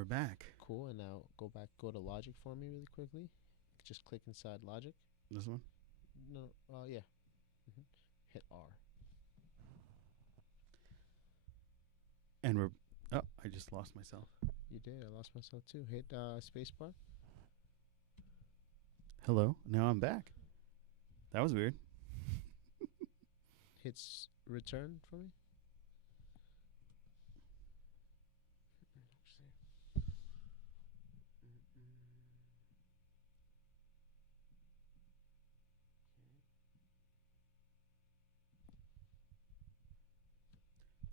we're back. Cool. And now go to Logic for me really quickly. Just click inside Logic. This one? No. Yeah. hmm Hit R. And we're... Oh, I just lost myself. You did. I lost myself too. Hit spacebar. Hello. Now I'm back. That was weird. Hits return for me.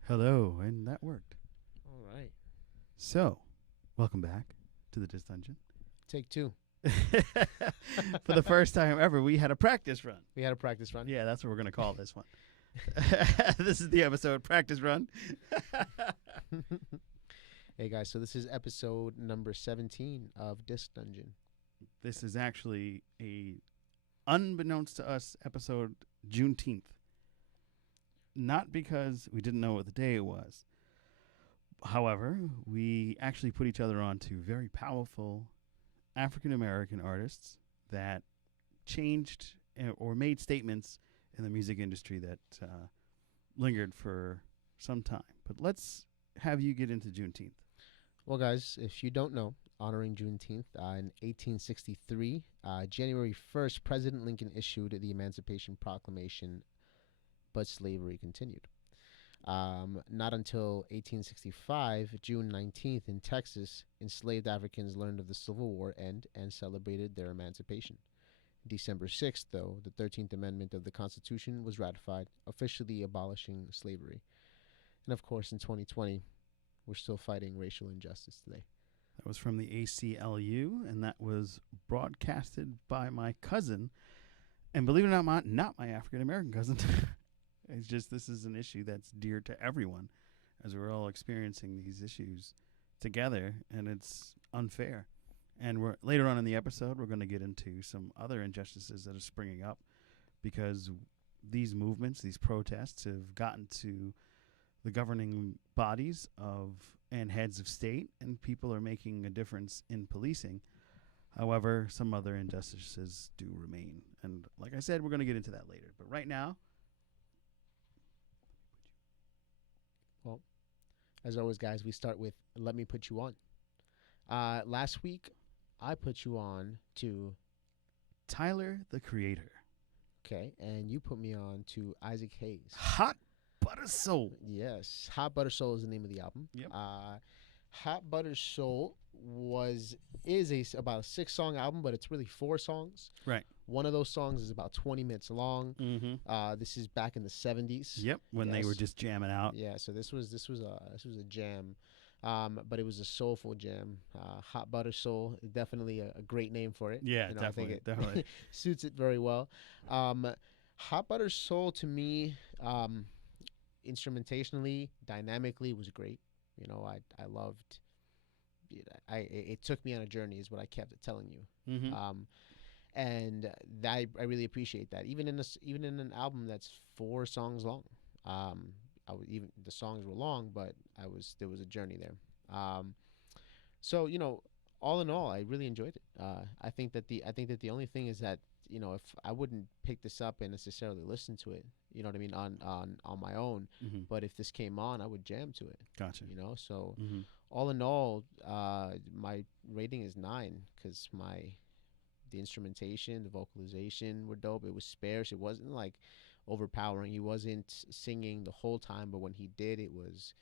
Hello, and that worked. All right. So, welcome back to the Dis Dungeon. Take two. For the first time ever, we had a practice run. We had a practice run. Yeah, that's what we're going to call this one. This is the episode, Practice Run. Hey, guys. So this is episode number 17 of Disc Dungeon. This is actually unbeknownst to us, episode Juneteenth. Not because we didn't know what the day it was. However, we actually put each other on to very powerful African-American artists that changed or made statements in the music industry that lingered for some time. But let's have you get into Juneteenth. Well, guys, if you don't know, honoring Juneteenth in 1863, January 1st, President Lincoln issued the Emancipation Proclamation, but slavery continued. Not until 1865, June 19th, in Texas, enslaved Africans learned of the Civil War end and celebrated their emancipation. December 6th, though, the 13th Amendment of the Constitution was ratified, officially abolishing slavery. And of course, in 2020, we're still fighting racial injustice today. That was from the ACLU, and that was broadcasted by my cousin. And believe it or not my African-American cousin. It's just this is an issue that's dear to everyone as we're all experiencing these issues together, and it's unfair. And later on in the episode, we're going to get into some other injustices that are springing up because these movements, these protests have gotten to the governing bodies and heads of state, and people are making a difference in policing. However, some other injustices do remain. And like I said, we're going to get into that later. But right now, as always, guys, we start with Let Me Put You On. Last week, I put you on to Tyler, the Creator. Okay, and you put me on to Isaac Hayes. Hot Butter Soul. Yes, Hot Butter Soul is the name of the album. Yep. Hot Butter Soul is about a 6-song album, but it's really 4 songs. Right. One of those songs is about 20 minutes long. Mm-hmm. This is back in the 70s. Yep, when they were just jamming out. Yeah, so this was a jam, but it was a soulful jam. Hot Butter Soul, definitely a great name for it. Yeah, I definitely, think it definitely suits it very well. Hot Butter Soul to me, instrumentationally, dynamically, was great. You know, I loved. It took me on a journey, is what I kept telling you. Mm-hmm. And I really appreciate that. Even in an album that's 4 songs long, even the songs were long, but there was a journey there. So all in all, I really enjoyed it. I think that the only thing is that if I wouldn't pick this up and necessarily listen to it, you know what I mean, on my own. Mm-hmm. But if this came on, I would jam to it. Gotcha. So Mm-hmm. all in all, my rating is 9 because the instrumentation, the vocalization were dope. It was sparse. It wasn't like overpowering. He wasn't singing the whole time, but when he did, it was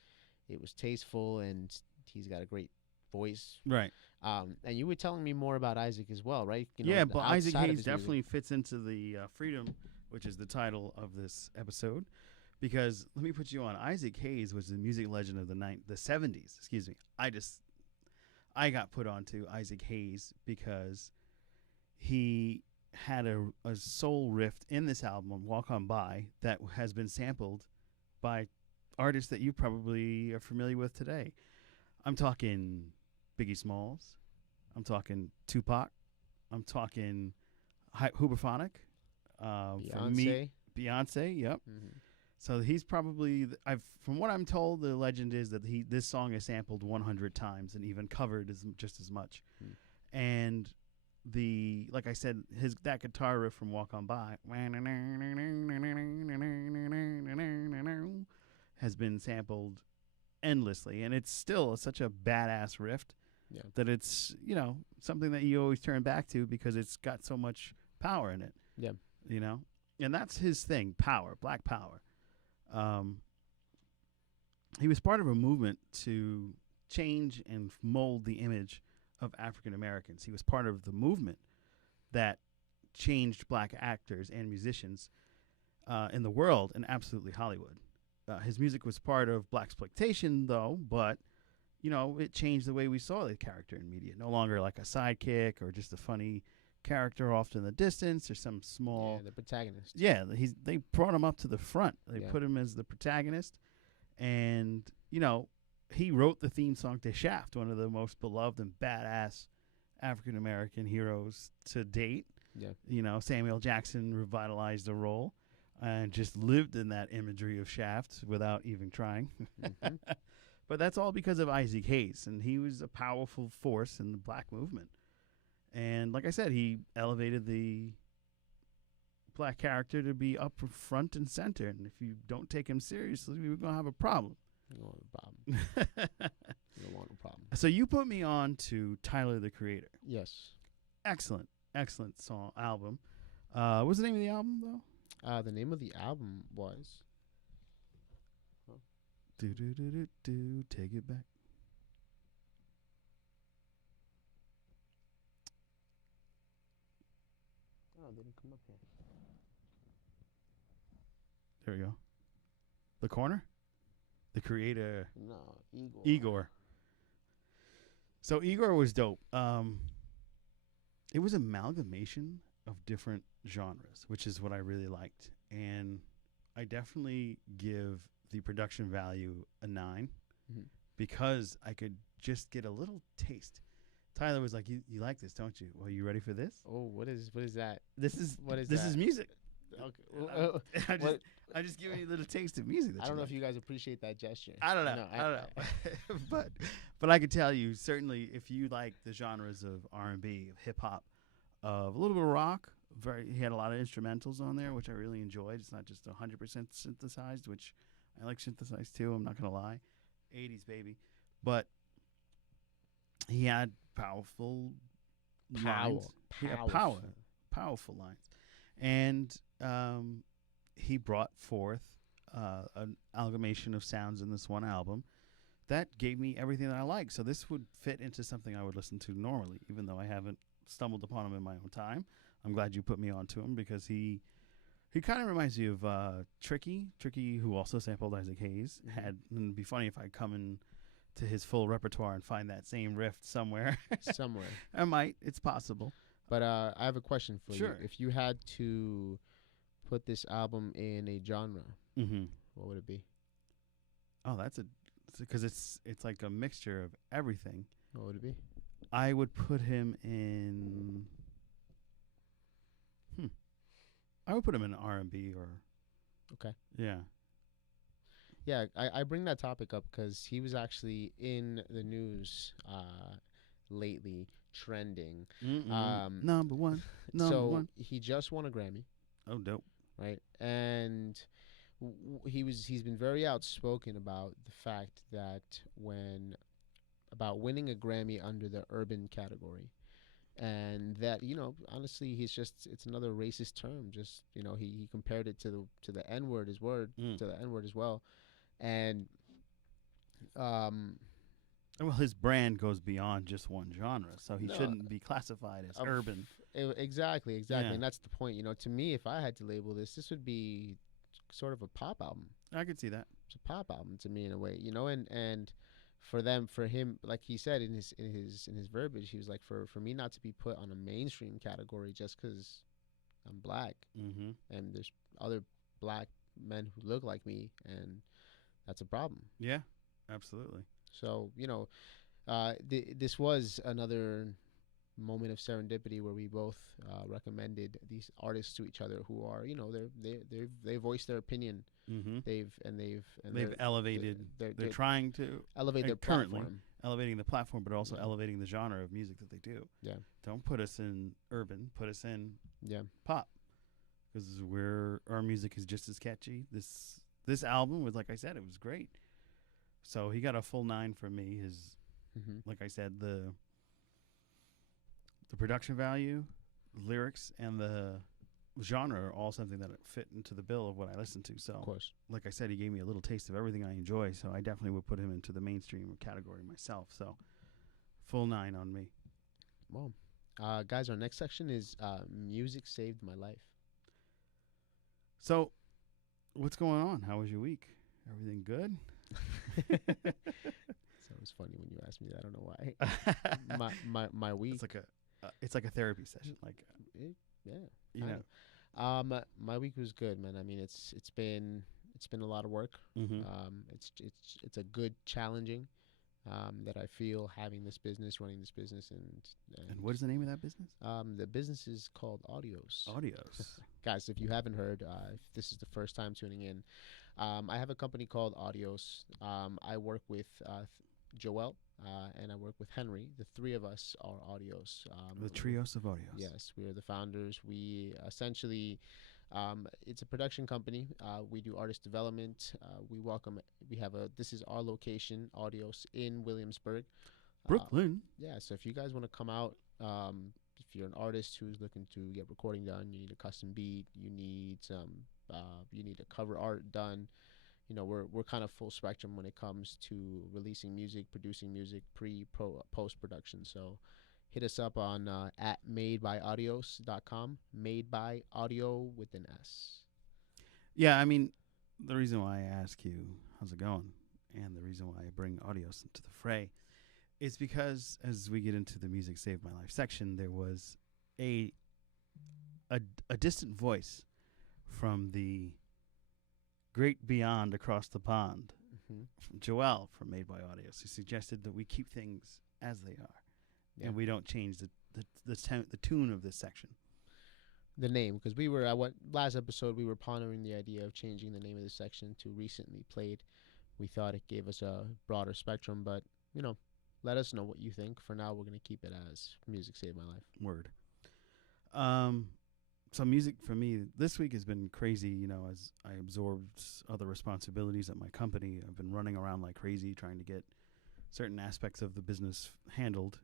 tasteful, and he's got a great voice. Right. And you were telling me more about Isaac as well, right? But Isaac outside of Hayes his definitely music. fits into the Freedom, which is the title of this episode. Because let me put you on. Isaac Hayes was the music legend of the 70s. Excuse me. I got put onto Isaac Hayes because he had a soul riff in this album, Walk On By, that has been sampled by artists that you probably are familiar with today. I'm talking Biggie Smalls. I'm talking Tupac. I'm talking Hooverphonic. Beyonce. For me, Beyonce, yep. Mm-hmm. So he's probably from what I'm told, the legend is that this song is sampled 100 times and even covered just as much. And like I said, that guitar riff from Walk On By has been sampled endlessly, and it's still such a badass riff that it's something that you always turn back to because it's got so much power in it. Yeah, and that's his thing, power, black power. He was part of a movement to change and mold the image of African Americans. He was part of the movement that changed black actors and musicians in the world and absolutely Hollywood. His music was part of blaxploitation, though, but it changed the way we saw the character in media. No longer like a sidekick or just a funny character off in the distance or some small the protagonist. Yeah, they brought him up to the front. They put him as the protagonist, and he wrote the theme song to Shaft, one of the most beloved and badass African American heroes to date. Yeah, Samuel Jackson revitalized the role and just lived in that imagery of Shaft without even trying. But that's all because of Isaac Hayes, and he was a powerful force in the black movement. And like I said, he elevated the black character to be up front and center. And if you don't take him seriously, we're going to have a problem. You don't want a problem. So you put me on to Tyler, the Creator. Yes. Excellent album. What's the name of the album, though? The name of the album was... Take it back. Oh, they didn't come up here. There we go. The Corner? The Creator. No, Igor. So Igor was dope. It was amalgamation of different genres, which is what I really liked. And I definitely give the production value a 9 because I could just get a little taste. Tyler was like, "You like this, don't you? Well, you ready for this?" Oh, what is that? This is music. Okay. I'm just giving you a little taste of music. I don't know if you guys appreciate that gesture. I don't know. I don't know. but I can tell you, certainly, if you like the genres of R&B, of hip hop, of a little bit of rock, he had a lot of instrumentals on there, which I really enjoyed. It's not just 100% synthesized, which I like synthesized too. I'm not gonna lie, 80s baby, but he had powerful lines. Powerful lines, and he brought forth an amalgamation of sounds in this one album that gave me everything that I like. So this would fit into something I would listen to normally, even though I haven't stumbled upon him in my own time. I'm glad you put me on to him because he kind of reminds me of Tricky, who also sampled Isaac Hayes. And it'd be funny if I come in to his full repertoire and find that same riff somewhere. I might. It's possible. But I have a question for you. Sure. If you had to put this album in a genre, what would it be? Oh, because it's like a mixture of everything. What would it be? I would put him in... I would put him in R&B or... Okay. Yeah. Yeah, I bring that topic up because he was actually in the news lately, trending. Number one. He just won a Grammy. Oh, dope. Right? And he's been very outspoken about the fact that about winning a Grammy under the urban category. And that, honestly, it's another racist term. Just, he compared it to the N-word as well. And well, his brand goes beyond just one genre, so he shouldn't be classified as urban. Exactly. Yeah. And that's the point. To me, if I had to label this would be sort of a pop album. I could see that. It's a pop album to me in a way, and for him, like he said in his verbiage, he was like, for me not to be put on a mainstream category just because I'm black, and there's other black men who look like me, and that's a problem. Yeah, absolutely. So this was another moment of serendipity where we both recommended these artists to each other who are, they voice their opinion. Mm-hmm. They've elevated. They're trying to elevate their currently platform. elevating the platform, but also Yeah. elevating the genre of music that they do. Yeah. Don't put us in urban. Put us in Yeah. pop, because our music is just as catchy. This album was, like I said, it was great. So he got a full 9 from me. Like I said, the production value, lyrics, and the genre are all something that fit into the bill of what I listen to. So, Of course. like I said, he gave me a little taste of everything I enjoy. So I definitely would put him into the mainstream category myself. So full 9 on me. Well, guys, our next section is music saved my life. So what's going on? How was your week? Everything good? So it was funny when you asked me that. I don't know why. my week. It's like a therapy session. My week was good, man. I mean, it's been a lot of work. Mm-hmm. It's a good challenging that I feel having this business, running this business, And what is the name of that business? The business is called Audios. Guys, if you haven't heard, if this is the first time tuning in, I have a company called Audios. I work with Joel, and I work with Henry. The three of us are Audios. The Trios of Audios. Yes, we are the founders. We essentially, it's a production company. We do artist development. This is our location, Audios, in Williamsburg. Brooklyn. Yeah, so if you guys want to come out, if you're an artist who's looking to get recording done, you need a custom beat, you need a cover art done. We're kind of full spectrum when it comes to releasing music, producing music, post production. So hit us up on at madebyaudios.com, made by audio with an S. Yeah, I mean, the reason why I ask you how's it going, and the reason why I bring Audios into the fray, is because as we get into the music saved my life section, there was a distant voice from the great beyond across the pond, from Joel from Made by Audios, who suggested that we keep things as they are, and we don't change the tune of this section. The name, because we were last episode we were pondering the idea of changing the name of the section to recently played. We thought it gave us a broader spectrum, but let us know what you think. For now, we're going to keep it as Music Saved My Life. Word. So music for me this week has been crazy, as I absorbed other responsibilities at my company. I've been running around like crazy trying to get certain aspects of the business handled.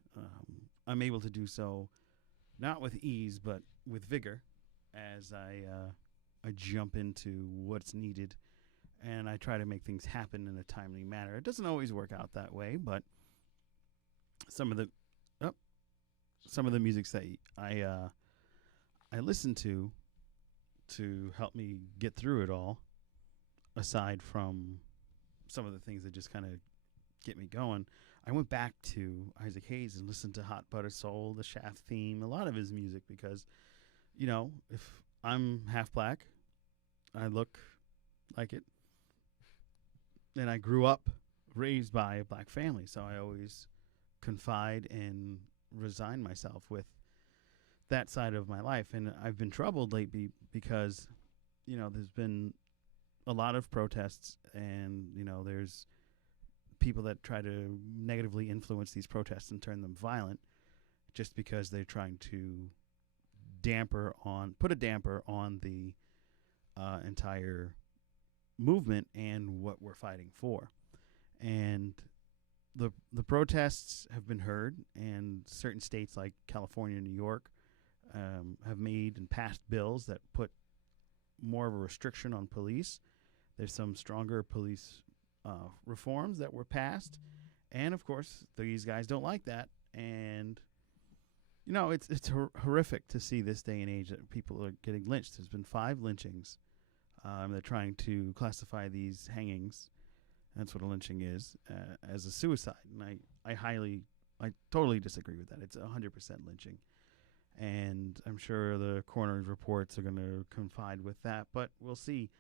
I'm able to do so not with ease, but with vigor as I jump into what's needed, and I try to make things happen in a timely manner. It doesn't always work out that way, but some of the music that I listen to help me get through it all, aside from some of the things that just kind of get me going. I went back to Isaac Hayes and listened to Hot Butter Soul, the Shaft theme, a lot of his music, because, if I'm half black, I look like it. And I grew up raised by a black family, so I always confide and resign myself with that side of my life. And I've been troubled lately because, there's been a lot of protests, and, there's people that try to negatively influence these protests and turn them violent just because they're trying to put a damper on the entire movement and what we're fighting for. And the protests have been heard, and certain states like California and New York have made and passed bills that put more of a restriction on police. There's some stronger police reforms that were passed, and of course these guys don't like that. And it's horrific to see this day and age that people are getting lynched. There's been 5 lynchings. They're trying to classify these hangings, that's what a lynching is, as a suicide, and I totally disagree with that. It's 100% lynching, and I'm sure the coroner's reports are going to confide with that, but we'll see.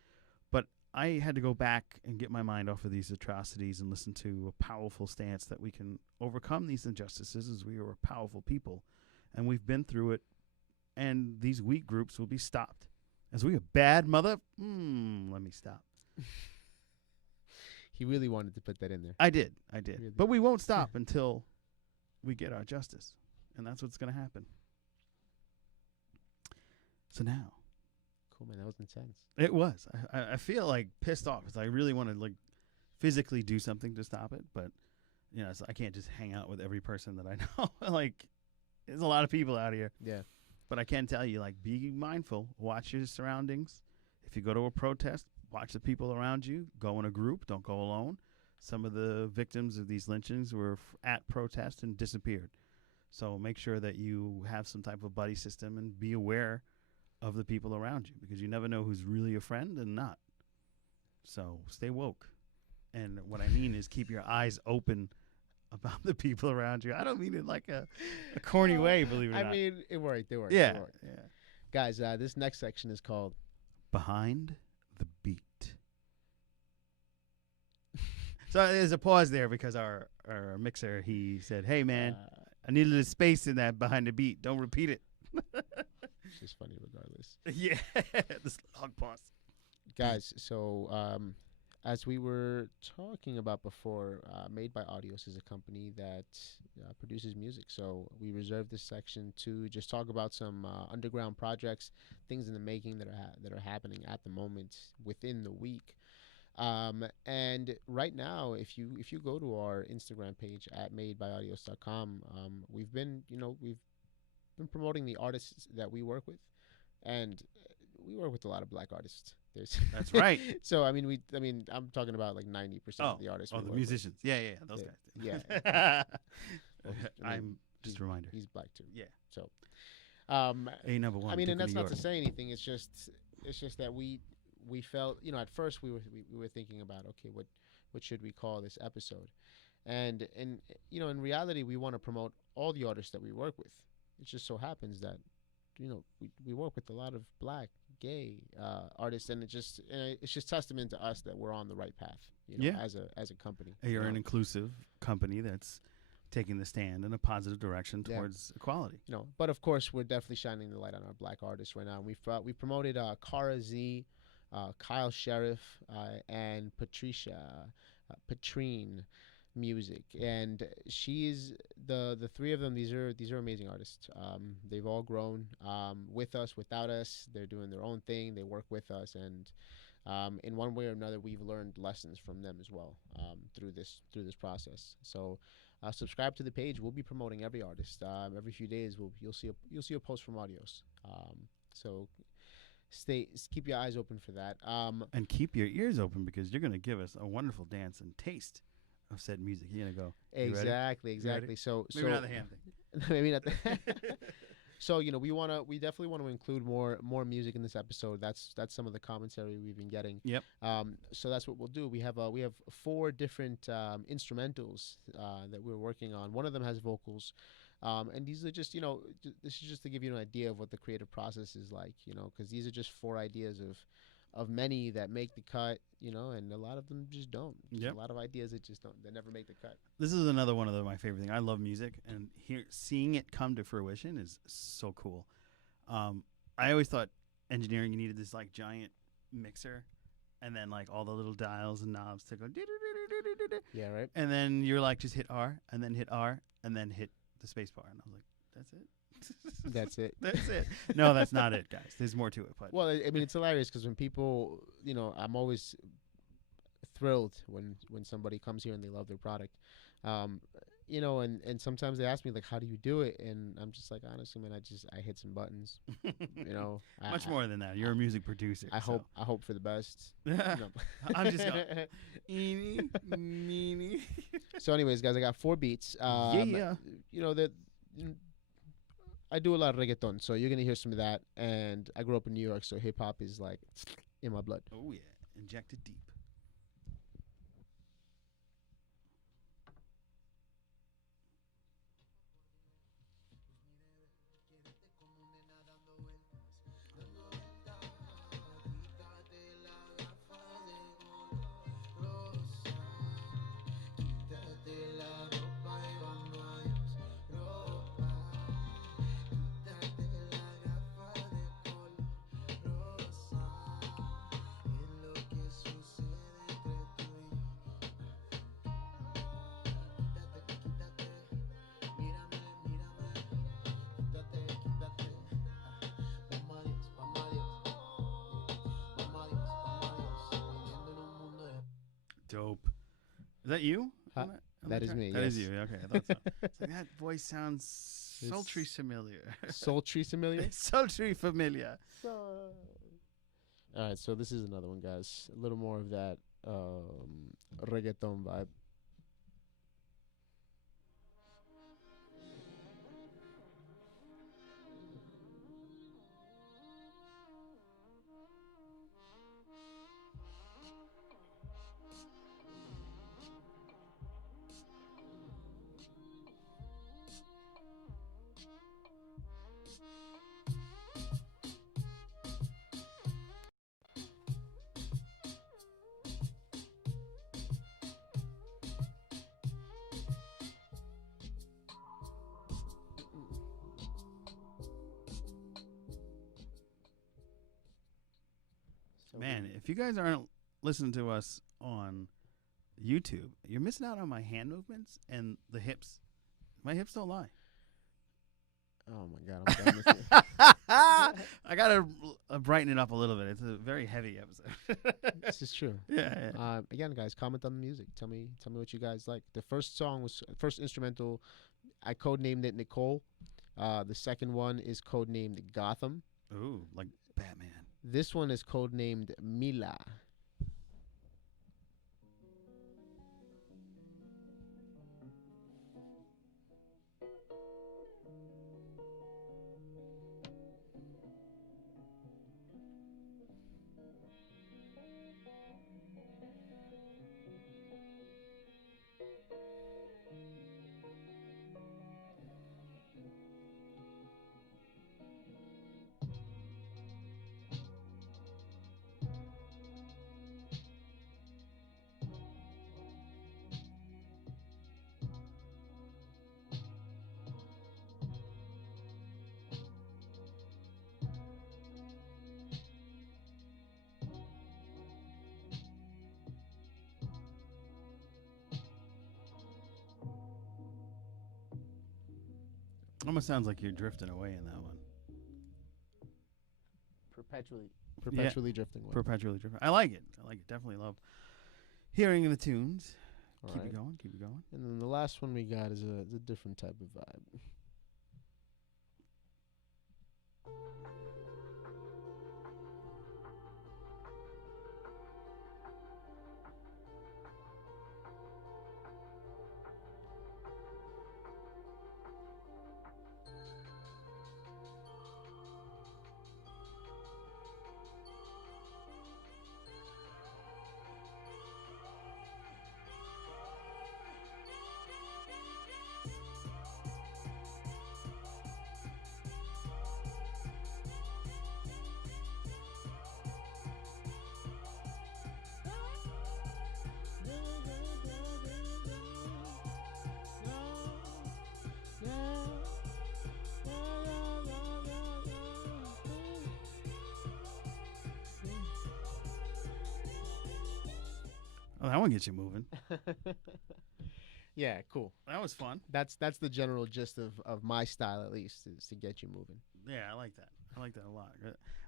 But I had to go back and get my mind off of these atrocities and listen to a powerful stance that we can overcome these injustices, as we are a powerful people, and we've been through it, and these weak groups will be stopped. As we a bad mother? Let me stop. He really wanted to put that in there. I did. Really? But we won't stop until we get our justice, and that's what's going to happen. So now. Cool, man. That was intense. It was. I feel like pissed off because I really want to like physically do something to stop it, but you know, so I can't just hang out with every person that I know. Like, there's a lot of people out here. Yeah. But I can tell you, like, be mindful. Watch your surroundings. If you go to a protest, watch the people around you. Go in a group. Don't go alone. Some of the victims of these lynchings were at protests and disappeared. So make sure that you have some type of buddy system and be aware of the people around you, because you never know who's really a friend and not. So stay woke. And what I mean is keep your eyes open about the people around you. I don't mean it like a corny way, believe it or not. I mean, it worked. It worked. Yeah. It worked. Yeah. Guys, this next section is called Behind the Beat. So there's a pause there because our mixer, he said, hey, man, I need a little space in that behind the beat. Don't repeat it. It's just funny regardless. Yeah. This long pause. Guys, so as we were talking about before, Made by Audios is a company that produces music. So we reserved this section to just talk about some underground projects, things in the making that are happening at the moment within the week. And right now, if you go to our Instagram page at madebyaudios.com, we've been promoting the artists that we work with, and we work with a lot of black artists. That's right. So I mean, I'm talking about like 90% of the artists. Oh, the musicians. With. Yeah, those guys. Yeah. Well, I'm just a reminder. He's black too. Yeah. So, A number one. I mean, Duke and that's of New not to York. say anything. It's just that we felt, at first we were thinking about, okay, what should we call this episode, and in reality, we want to promote all the artists that we work with. It just so happens that we work with a lot of black, gay artists, and it's just testament to us that we're on the right path. As a company. You're an inclusive company that's taking the stand in a positive direction towards equality. But of course, we're definitely shining the light on our black artists right now. We've promoted Cara Z, Kyle Sheriff, and Patrine Music, and she's the three of them. These are amazing artists. They've all grown with us, without us. They're doing their own thing. They work with us, and in one way or another, we've learned lessons from them as well through this process. So subscribe to the page. We'll be promoting every artist every few days. You'll see a post from Audios. So keep your eyes open for that. And keep your ears open, because you're going to give us a wonderful dance and taste of said music. You're going to go. Exactly. So maybe not the hand thing. Maybe not. So we definitely want to include more music in this episode. That's some of the commentary we've been getting. Yep. So that's what we'll do. We have 4 different instrumentals that we're working on. One of them has vocals. And these are just, this is just to give you an idea of what the creative process is like, because these are just 4 ideas of many that make the cut, and a lot of them just don't. Yep. A lot of ideas that just don't, that never make the cut. This is another one of my favorite things. I love music, and seeing it come to fruition is so cool. I always thought engineering, you needed this like giant mixer, and then like all the little dials and knobs to go. Yeah, right. And then you're like, just hit R, and then hit R, and then hit the space bar, and I was like, that's it. That's it. That's it. No, that's not it, guys. There's more to it. But well, I mean, it's hilarious because when people, I'm always thrilled when somebody comes here and they love their product, and sometimes they ask me like, how do you do it? And I'm just like, honestly, man, I hit some buttons. Much more than that. You're a music producer. I hope for the best. I'm just going, eeny, meeny. So, anyways, guys, I got 4 beats. Yeah. I do a lot of reggaeton, so you're gonna hear some of that. And I grew up in New York, so hip hop is like in my blood. Oh yeah, injected deep. Dope. Is that you? Huh? That is me, That is yes. you. Okay, I thought so. It's like, that voice sounds sultry familiar. Sultry familiar? Sultry familiar. All right, so this is another one, guys. A little more of that reggaeton vibe. So Man, if you guys aren't listening to us on YouTube, you're missing out on my hand movements and the hips. My hips don't lie. oh my God, I'm done with it. I gotta brighten it up a little bit. It's a very heavy episode. This is true. Yeah. Again, guys, comment on the music. Tell me what you guys like. The first song was first instrumental. I codenamed it Nicole. The second one is codenamed Gotham. Ooh, like Batman. This one is codenamed Mila. Almost sounds like you're drifting away in that one. Perpetually drifting away. Perpetually drifting. I like it. Definitely love hearing the tunes. All Keep right. it going. Keep it going. And then the last one we got is a different type of vibe. Oh, that one gets you moving. Yeah, cool. That was fun. That's the general gist of my style, at least, is to get you moving. Yeah, I like that. I like that a lot.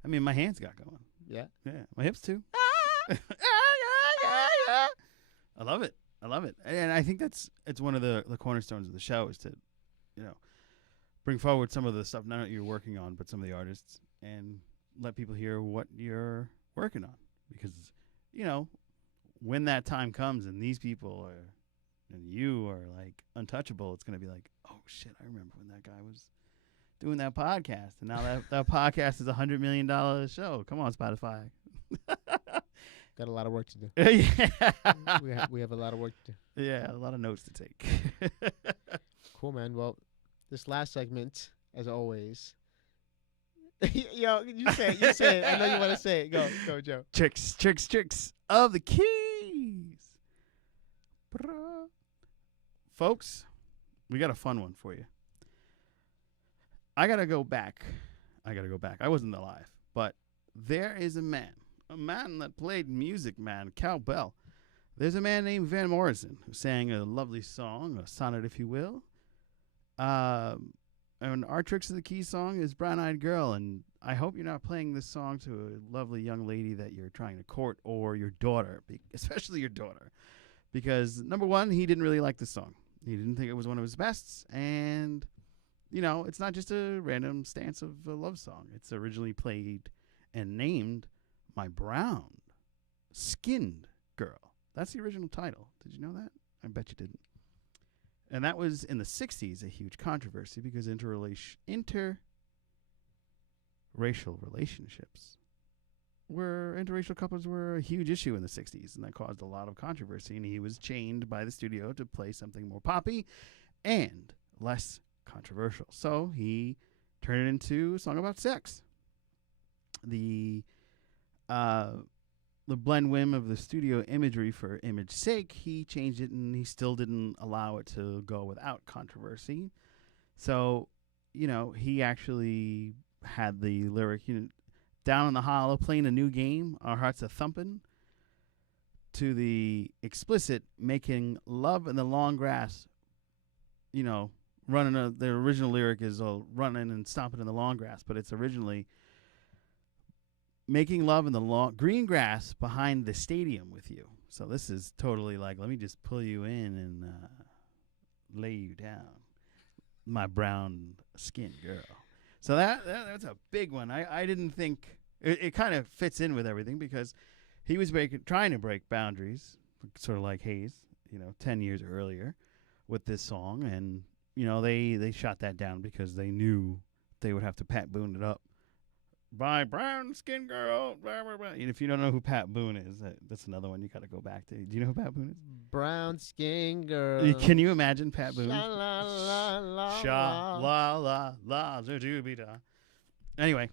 I mean, my hands got going. Yeah. Yeah, my hips too. I love it. I love it. And I think it's one of the cornerstones of the show is to, bring forward some of the stuff not that you're working on, but some of the artists, and let people hear what you're working on. Because, when that time comes and these people are, and you are like untouchable, it's going to be like, oh shit, I remember when that guy was doing that podcast. And now that podcast is $100 million show. Come on, Spotify. Got a lot of work to do. Yeah. We have a lot of work to do. Yeah, a lot of notes to take. Cool, man. Well, this last segment, as always. Yo, you say it. You say it. I know you want to say it. Go, Joe. Tricks of the keys. Folks, we got a fun one for you. I got to go back. I wasn't alive, but there is a man that played music, man, cowbell. There's a man named Van Morrison who sang a lovely song, a sonnet, if you will. And Our Tricks of the Key song is Brown Eyed Girl. And I hope you're not playing this song to a lovely young lady that you're trying to court or your daughter, especially your daughter. Because, number one, he didn't really like the song. He didn't think it was one of his bests. And, you know, it's not just a random stance of a love song. It's originally played and named My Brown Skinned Girl. That's the original title. Did you know that? I bet you didn't. And that was in the 60s a huge controversy because interracial relationships interracial couples were a huge issue in the 60s, and that caused a lot of controversy. And he was chained by the studio to play something more poppy and less controversial. So he turned it into a song about sex. The blend whim of the studio imagery for image's sake, he changed it, and he still didn't allow it to go without controversy. So, you know, he actually had the lyric, down in the hollow, playing a new game, our hearts a thumping, to the explicit making love in the long grass, running. The original lyric is running and stomping in the long grass, but it's originally making love in the long green grass behind the stadium with you. So this is totally like, let me just pull you in and lay you down, my brown skinned girl. So that's a big one. I didn't think it kind of fits in with everything because he was trying to break boundaries, sort of like Hayes, 10 years earlier with this song. And, they shot that down because they knew they would have to Pat Boone it up. By brown skin girl, blah, blah, blah. And if you don't know who Pat Boone is, that's another one you got to go back to. Do you know who Pat Boone is? Brown skin girl. Can you imagine Pat Boone? Sha la la la Sha la la la da. Anyway,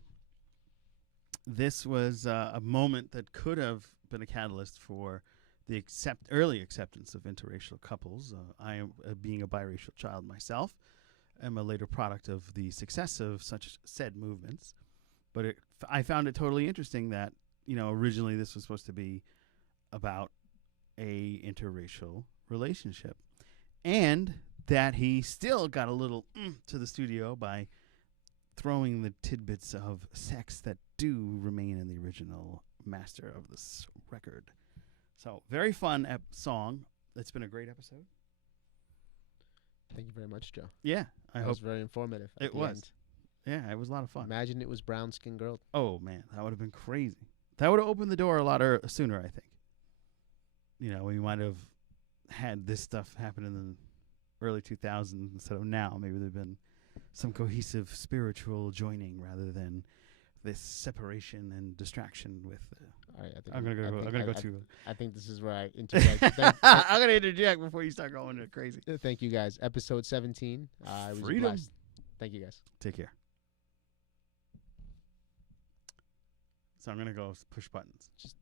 this was a moment that could have been a catalyst for the early acceptance of interracial couples. I am, being a biracial child myself, am a later product of the success of such said movements. But I found it totally interesting that, originally this was supposed to be about a interracial relationship. And that he still got a little to the studio by throwing the tidbits of sex that do remain in the original master of this record. So, very fun song. It's been a great episode. Thank you very much, Joe. Yeah. I hope it was very informative. It was. Yeah, it was a lot of fun. Imagine it was brown skin girl. Oh, man, that would have been crazy. That would have opened the door a lot sooner, I think. We might have had this stuff happen in the early 2000s instead of now. Maybe there'd been some cohesive spiritual joining rather than this separation and distraction with. All right, I I think this is where I interject. I'm going to interject before you start going crazy. Thank you, guys. Episode 17. It was Freedom. a blast. Thank you, guys. Take care. So I'm going to go push buttons. Just